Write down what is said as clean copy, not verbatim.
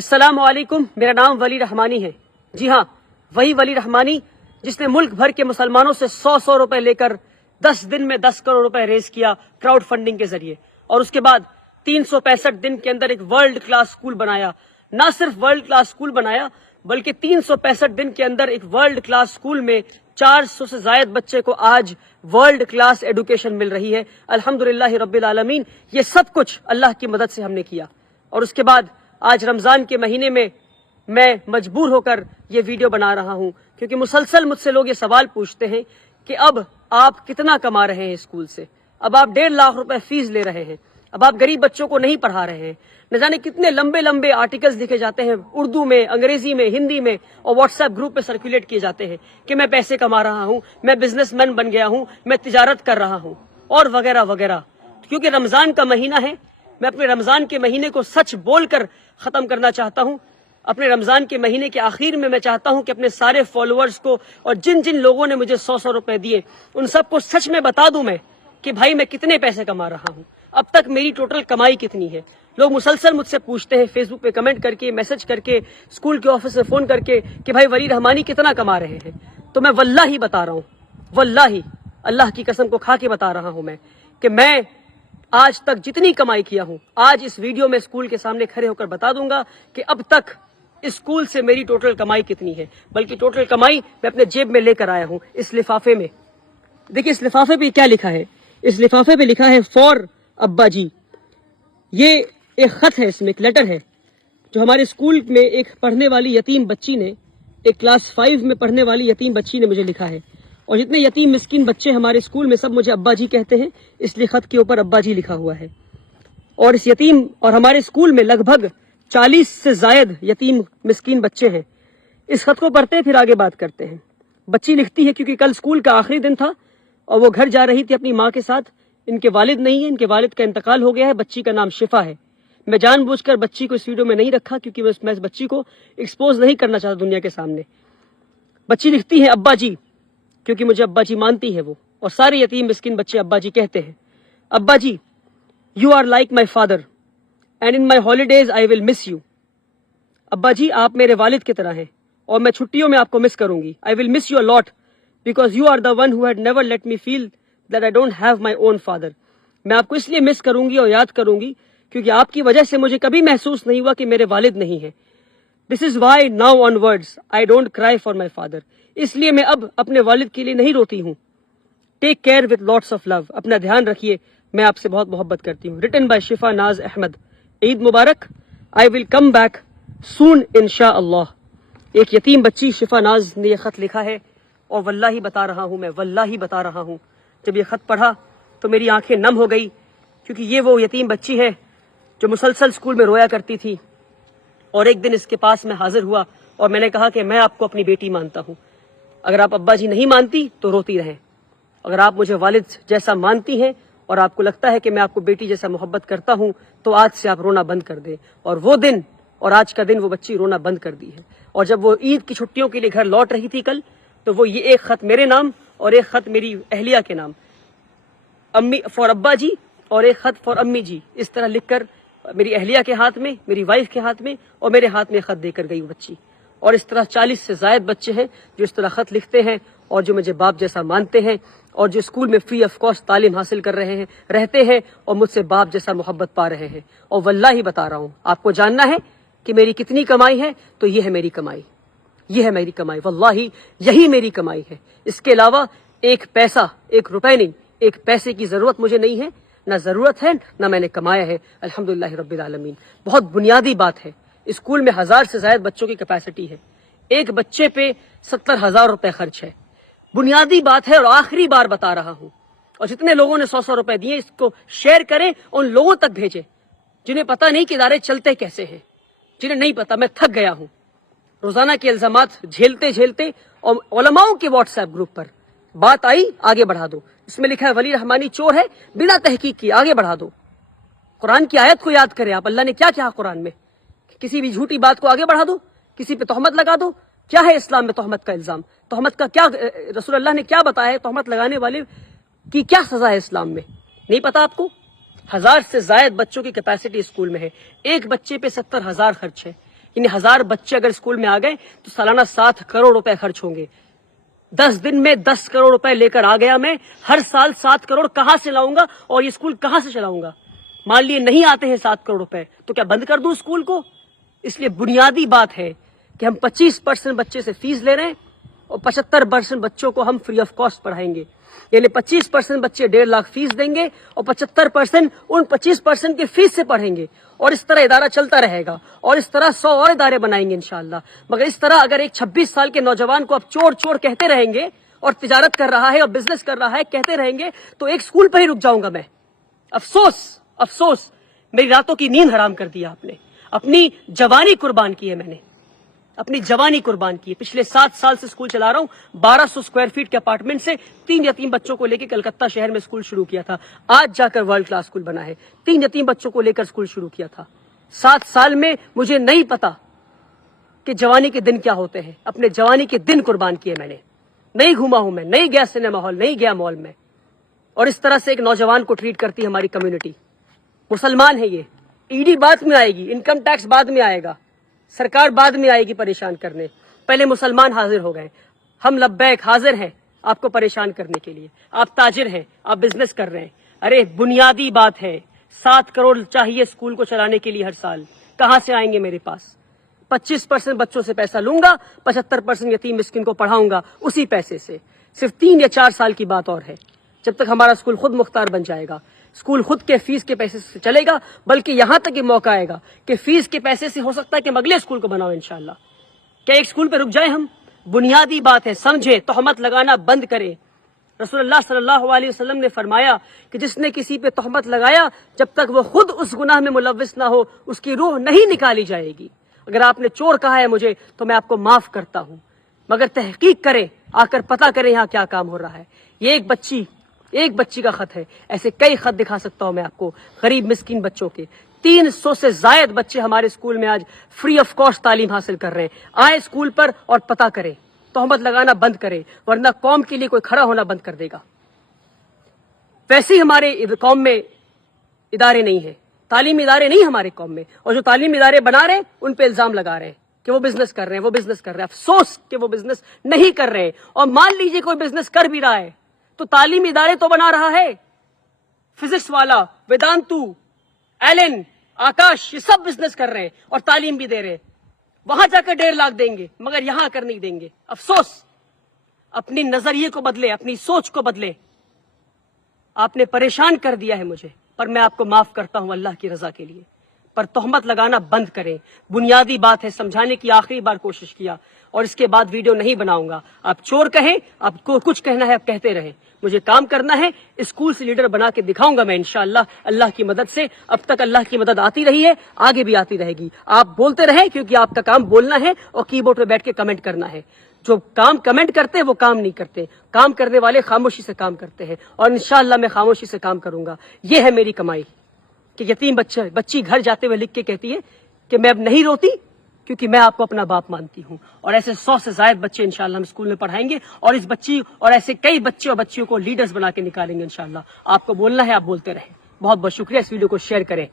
السلام علیکم، میرا نام ولی رحمانی ہے۔ جی ہاں، وہی ولی رحمانی جس نے ملک بھر کے مسلمانوں سے 100 روپے لے کر 10 دن میں 10 کروڑ روپے ریز کیا کراؤڈ فنڈنگ کے ذریعے، اور اس کے بعد 365 دن کے اندر ایک ورلڈ کلاس سکول بنایا۔ نہ صرف ورلڈ کلاس سکول بنایا بلکہ 365 دن کے اندر ایک ورلڈ کلاس سکول میں 400 سے زائد بچے کو آج ورلڈ کلاس ایڈوکیشن مل رہی ہے۔ الحمدللہ رب العالمین، یہ سب کچھ اللہ کی مدد سے ہم نے کیا۔ اور اس کے بعد آج رمضان کے مہینے میں میں مجبور ہو کر یہ ویڈیو بنا رہا ہوں، کیونکہ مسلسل مجھ سے لوگ یہ سوال پوچھتے ہیں کہ اب آپ کتنا کما رہے ہیں اسکول سے، اب آپ 1.5 لاکھ روپے فیس لے رہے ہیں، اب آپ غریب بچوں کو نہیں پڑھا رہے ہیں۔ نہ جانے کتنے لمبے لمبے آرٹیکلز لکھے جاتے ہیں اردو میں، انگریزی میں، ہندی میں، اور واٹس ایپ گروپ پہ سرکولیٹ کیے جاتے ہیں کہ میں پیسے کما رہا ہوں، میں بزنس مین بن گیا ہوں، میں تجارت کر رہا ہوں، اور وغیرہ وغیرہ۔ کیونکہ رمضان کا مہینہ ہے، میں اپنے رمضان کے مہینے کو سچ بول کر ختم کرنا چاہتا ہوں۔ اپنے رمضان کے مہینے کے آخر میں چاہتا ہوں کہ اپنے سارے فالوورز کو اور جن جن لوگوں نے مجھے 100 روپے دیے ان سب کو سچ میں بتا دوں میں کہ بھائی میں کتنے پیسے کما رہا ہوں، اب تک میری ٹوٹل کمائی کتنی ہے۔ لوگ مسلسل مجھ سے پوچھتے ہیں فیس بک پہ کمنٹ کر کے، میسج کر کے، اسکول کے آفس سے فون کر کے کہ بھائی ولی رحمانی کتنا کما رہے ہیں۔ تو میں واللہ بتا رہا ہوں، واللہ اللہ کی قسم کو کھا کے بتا رہا ہوں میں کہ میں آج تک جتنی کمائی کیا ہوں، آج اس ویڈیو میں اسکول کے سامنے کھڑے ہو کر بتا دوں گا کہ اب تک اسکول سے میری ٹوٹل کمائی کتنی ہے، بلکہ ٹوٹل کمائی میں اپنے جیب میں لے کر آیا ہوں اس لفافے میں۔ دیکھیں اس لفافے پہ کیا لکھا ہے، اس لفافے پہ لکھا ہے فور ابا جی۔ یہ ایک خط ہے، اس میں ایک لیٹر ہے جو ہمارے اسکول میں ایک پڑھنے والی یتیم بچی نے، ایک کلاس 5 میں پڑھنے والی یتیم بچی نے مجھے لکھا ہے۔ اور جتنے یتیم مسکین بچے ہمارے اسکول میں سب مجھے ابا جی کہتے ہیں، اس لیے خط کے اوپر ابا جی لکھا ہوا ہے۔ اور اس یتیم اور ہمارے اسکول میں لگ بھگ 40 سے زائد یتیم مسکین بچے ہیں۔ اس خط کو پڑھتے پھر آگے بات کرتے ہیں۔ بچی لکھتی ہے کیونکہ کل اسکول کا آخری دن تھا اور وہ گھر جا رہی تھی اپنی ماں کے ساتھ۔ ان کے والد نہیں ہیں، ان کے والد کا انتقال ہو گیا ہے۔ بچی کا نام شفا ہے۔ میں جان بوجھ کر بچی کو اس ویڈیو میں نہیں رکھا کیونکہ میں اس بچی کو ایکسپوز نہیں کرنا چاہتا دنیا کے سامنے۔ بچی لکھتی ہے ابا جی، کیونکہ مجھے ابا جی مانتی ہے وہ، اور سارے یتیم مسکین بچے ابا جی کہتے ہیں۔ ابا جی، you are like my father and in my holidays I will miss you. ابا جی آپ میرے والد کی طرح ہیں اور میں چھٹیوں میں آپ کو مس کروں گی۔ I will miss you a lot because you are the one who had never let me feel that I don't have my own father. میں آپ کو اس لیے مس کروں گی اور یاد کروں گی کیونکہ آپ کی وجہ سے مجھے کبھی محسوس نہیں ہوا کہ میرے والد نہیں ہیں۔ This is why now onwards I don't cry for my father. اس لیے میں اب اپنے والد کے لیے نہیں روتی ہوں۔ Take care with lots of love. اپنا دھیان رکھیے، میں آپ سے بہت محبت کرتی ہوں۔ ریٹن بائی شفا ناز احمد۔ عید مبارک۔ آئی ول کم بیک سون انشاء اللہ۔ ایک یتیم بچی شفا ناز نے یہ خط لکھا ہے، اور واللہ بتا رہا ہوں، میں واللہ بتا رہا ہوں، جب یہ خط پڑھا تو میری آنکھیں نم ہو گئی، کیونکہ یہ وہ یتیم بچی ہے جو مسلسل اسکول میں رویا کرتی تھی۔ اور ایک دن اس کے پاس میں حاضر ہوا اور میں نے کہا کہ میں آپ کو اپنی بیٹی مانتا ہوں، اگر آپ ابا جی نہیں مانتی تو روتی رہیں، اگر آپ مجھے والد جیسا مانتی ہیں اور آپ کو لگتا ہے کہ میں آپ کو بیٹی جیسا محبت کرتا ہوں تو آج سے آپ رونا بند کر دیں۔ اور وہ دن اور آج کا دن وہ بچی رونا بند کر دی ہے۔ اور جب وہ عید کی چھٹیوں کے لیے گھر لوٹ رہی تھی کل، تو وہ یہ ایک خط میرے نام اور ایک خط میری اہلیہ کے نام، امی فار ابا جی، اور ایک خط فار امی جی، اس طرح لکھ کر میری اہلیہ کے ہاتھ میں، میری وائف کے ہاتھ میں اور میرے ہاتھ میں خط دے کر گئی وہ بچی۔ اور اس طرح 40 سے زائد بچے ہیں جو اس طرح خط لکھتے ہیں اور جو مجھے باپ جیسا مانتے ہیں اور جو اسکول میں فری آف کاسٹ تعلیم حاصل کر رہے ہیں، رہتے ہیں اور مجھ سے باپ جیسا محبت پا رہے ہیں۔ اور واللہ بتا رہا ہوں، آپ کو جاننا ہے کہ میری کتنی کمائی ہے تو یہ ہے میری کمائی، یہ ہے میری کمائی، واللہ یہی میری کمائی ہے۔ اس کے علاوہ ایک پیسہ، ایک روپے نہیں، ایک پیسے کی ضرورت مجھے نہیں ہے، نہ ضرورت ہے نہ میں نے کمایا ہے، الحمدللہ رب العالمین۔ بہت بنیادی بات ہے، اسکول میں 1000 سے زائد بچوں کی کیپیسٹی ہے، ایک بچے پہ 70,000 روپے خرچ ہے، بنیادی بات ہے۔ اور آخری بار بتا رہا ہوں، اور جتنے لوگوں نے 100 روپے دیے اس کو شیئر کریں، ان لوگوں تک بھیجیں جنہیں پتہ نہیں کہ ادارے چلتے کیسے ہیں، جنہیں نہیں پتہ۔ میں تھک گیا ہوں روزانہ کے الزامات جھیلتے جھیلتے، اور علماؤں کے واٹس ایپ گروپ پر بات آئی آگے بڑھا دو، اس میں لکھا ہے ولی رحمانی چور ہے، بنا تحقیق کی آگے بڑھا دو۔ قرآن کی آیت کو یاد کریں آپ، اللہ نے کیا کہا قرآن میں، کسی بھی جھوٹی بات کو آگے بڑھا دو، کسی پہ تہمت لگا دو۔ کیا ہے اسلام میں تہمت کا الزام؟ تہمت کا کیا رسول اللہ نے کیا بتایا ہے؟ تہمت لگانے والے کی کیا سزا ہے اسلام میں؟ نہیں پتا آپ کو؟ 1000 سے زائد بچوں کی کیپیسٹی اسکول میں ہے، ایک بچے پہ 70,000 خرچ ہے، یعنی 1000 بچے اگر اسکول میں آ گئے تو سالانہ 7 کروڑ روپے خرچ ہوں گے. 10 دن میں 10 کروڑ روپے لے کر آ گیا میں. ہر سال 7 کروڑ کہاں سے لاؤں گا اور یہ اسکول کہاں سے چلاؤں گا؟ مان لیے نہیں آتے ہیں 7 کروڑ روپے تو کیا بند کر دوں اسکول کو؟ اس لیے بنیادی بات ہے کہ ہم 25% بچے سے فیس لے رہے ہیں اور 75% بچوں کو ہم فری آف کاسٹ پڑھائیں گے. یعنی 25% بچے 1.5 لاکھ فیس دیں گے اور 75% ان 25% کے فیس سے پڑھیں گے. اور اس طرح ادارہ چلتا رہے گا اور اس طرح 100 اور ادارے بنائیں گے انشاءاللہ. مگر اس طرح اگر ایک 26 سال کے نوجوان کو اب چور چور کہتے رہیں گے اور تجارت کر رہا ہے اور بزنس کر رہا ہے کہتے رہیں گے تو ایک اسکول پہ ہی رک جاؤں گا میں. افسوس میری راتوں کی نیند حرام کر دیا آپ نے. اپنی جوانی قربان کی ہے میں نے, اپنی جوانی قربان کی ہے. پچھلے 7 سال سے اسکول چلا رہا ہوں. 1200 اسکوائر فیٹ کے اپارٹمنٹ سے 3 یتیم بچوں کو لے کے کلکتہ شہر میں اسکول شروع کیا تھا. آج جا کر ورلڈ کلاس اسکول بنا ہے. 3 یتیم بچوں کو لے کر اسکول شروع کیا تھا. 7 سال میں مجھے نہیں پتا کہ جوانی کے دن کیا ہوتے ہیں. اپنے جوانی کے دن قربان کیے میں نے. نہیں گھوما ہوں میں, نہیں گیا سنیما ہال, نہیں گیا مال میں. اور اس طرح سے ایک نوجوان کو ٹریٹ کرتی ہے ہماری کمیونٹی. مسلمان ہے یہ. ای ڈی بعد میں آئے گی, انکم ٹیکس بعد میں آئے گا, سرکار بعد میں آئے گی پریشان کرنے. پہلے مسلمان حاضر ہو گئے. ہم لبیک حاضر ہیں آپ کو پریشان کرنے کے لیے. آپ تاجر ہیں, آپ بزنس کر رہے ہیں. ارے بنیادی بات ہے 7 کروڑ چاہیے اسکول کو چلانے کے لیے ہر سال. کہاں سے آئیں گے میرے پاس؟ 25% بچوں سے پیسہ لوں گا, 75% یتیم مسکین کو پڑھاؤں گا اسی پیسے سے. صرف 3 یا 4 سال کی بات اور ہے جب تک ہمارا اسکول خود مختار بن جائے گا. اسکول خود کے فیس کے پیسے سے چلے گا, بلکہ یہاں تک یہ موقع آئے گا کہ فیس کے پیسے سے ہو سکتا ہے کہ ہم اگلے اسکول کو بناؤ انشاءاللہ. کیا ایک اسکول پہ رک جائیں ہم؟ بنیادی بات ہے, سمجھے, تہمت لگانا بند کرے. رسول اللہ صلی اللہ علیہ وسلم نے فرمایا کہ جس نے کسی پہ تہمت لگایا جب تک وہ خود اس گناہ میں ملوث نہ ہو اس کی روح نہیں نکالی جائے گی. اگر آپ نے چور کہا ہے مجھے تو میں آپ کو معاف کرتا ہوں, مگر تحقیق کریں, آ کر پتہ کریں یہاں کیا کام ہو رہا ہے. یہ ایک بچی کا خط ہے. ایسے کئی خط دکھا سکتا ہوں میں آپ کو غریب مسکین بچوں کے. 300 سے زائد بچے ہمارے اسکول میں آج فری آف کاسٹ تعلیم حاصل کر رہے ہیں. آئیں اسکول پر اور پتہ کریں, تہمت لگانا بند کریں, ورنہ قوم کے لیے کوئی کھڑا ہونا بند کر دے گا. ویسے ہی ہمارے قوم میں ادارے نہیں ہیں, تعلیمی ادارے نہیں ہمارے قوم میں, اور جو تعلیمی ادارے بنا رہے ہیں ان پہ الزام لگا رہے ہیں کہ وہ بزنس کر رہے ہیں. افسوس کہ وہ بزنس نہیں کر رہے ہیں. اور مان لیجئے کوئی بزنس کر بھی رہا ہے تو تعلیمی ادارے تو بنا رہا ہے. فزکس والا, ویدانتو, ایلن, آکاش, یہ سب بزنس کر رہے ہیں اور تعلیم بھی دے رہے ہیں. وہاں جا کر 1.5 لاکھ دیں گے مگر یہاں کر نہیں دیں گے. افسوس. اپنی نظریے کو بدلے, اپنی سوچ کو بدلے. آپ نے پریشان کر دیا ہے مجھے, پر میں آپ کو معاف کرتا ہوں اللہ کی رضا کے لیے. پر تہمت لگانا بند کریں. بنیادی بات ہے, سمجھانے کی آخری بار کوشش کیا اور اس کے بعد ویڈیو نہیں بناؤں گا. آپ چور کہیں, آپ کو کچھ کہنا ہے آپ کہتے رہیں, مجھے کام کرنا ہے. اسکول سے لیڈر بنا کے دکھاؤں گا میں انشاءاللہ اللہ کی مدد سے. اب تک اللہ کی مدد آتی رہی ہے, آگے بھی آتی رہے گی. آپ بولتے رہیں کیونکہ آپ کا کام بولنا ہے اور کی بورڈ پہ بیٹھ کے کمنٹ کرنا ہے. جو کام کمنٹ کرتے ہیں وہ کام نہیں کرتے. کام کرنے والے خاموشی سے کام کرتے ہیں اور انشاءاللہ میں خاموشی سے کام کروں گا. یہ ہے میری کمائی کہ یتیم بچی گھر جاتے ہوئے لکھ کے کہتی ہے کہ میں اب نہیں روتی کیونکہ میں آپ کو اپنا باپ مانتی ہوں. اور ایسے 100 سے زائد بچے انشاءاللہ ہم اسکول میں پڑھائیں گے اور اس بچی اور ایسے کئی بچے اور بچیوں کو لیڈرز بنا کے نکالیں گے انشاءاللہ. آپ کو بولنا ہے, آپ بولتے رہیں. بہت بہت شکریہ. اس ویڈیو کو شیئر کریں.